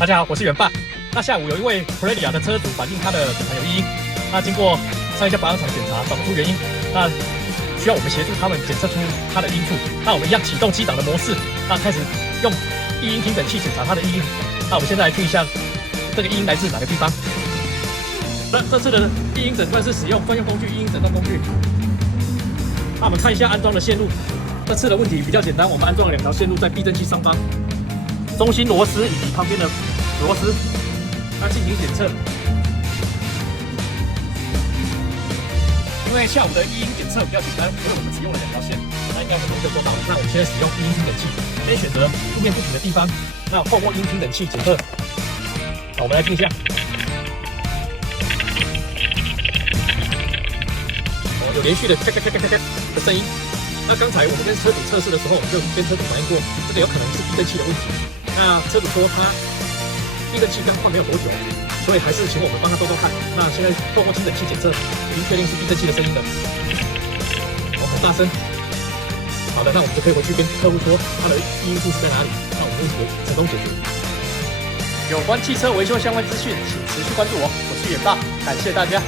大家好，我是远爸。那下午有一位 Prelia 的车主反映他的底盘有异音，那经过上一家保养厂检查找不出原因，那需要我们协助他们检测出它的音处。那我们一样启动机档的模式，那开始用异音听诊器检查它的异音。那我们现在来听一下这个异音来自哪个地方。那这次的异音诊断是使用专用工具异音诊断工具。那我们看一下安装的线路。这次的问题比较简单，我们安装了2条线路在避震器上方，中心螺丝以及旁边的螺丝，那进行检测。因为下午的异音检测比较简单，所以我们只用了2条线，那应该很容易就做到了。那我们现在使用异音听诊器，先选择路面不平的地方，那透过异音听诊器检测。好，我们来听一下。有连续的咔咔咔咔咔咔的声音。那刚才我们跟车主测试的时候，就跟车主反映过，这个有可能是避震器的问题。那车主说他避震器刚换没有多久，所以还是请我们帮他兜兜看。那现在透过听诊器检测，已经确定是避震器的声音了。很大声。好的，那我们就可以回去跟客户说他的异音处是在哪里。那我们问题成功解决。有关汽车维修相关资讯，请持续关注我。我是远爸，感谢大家。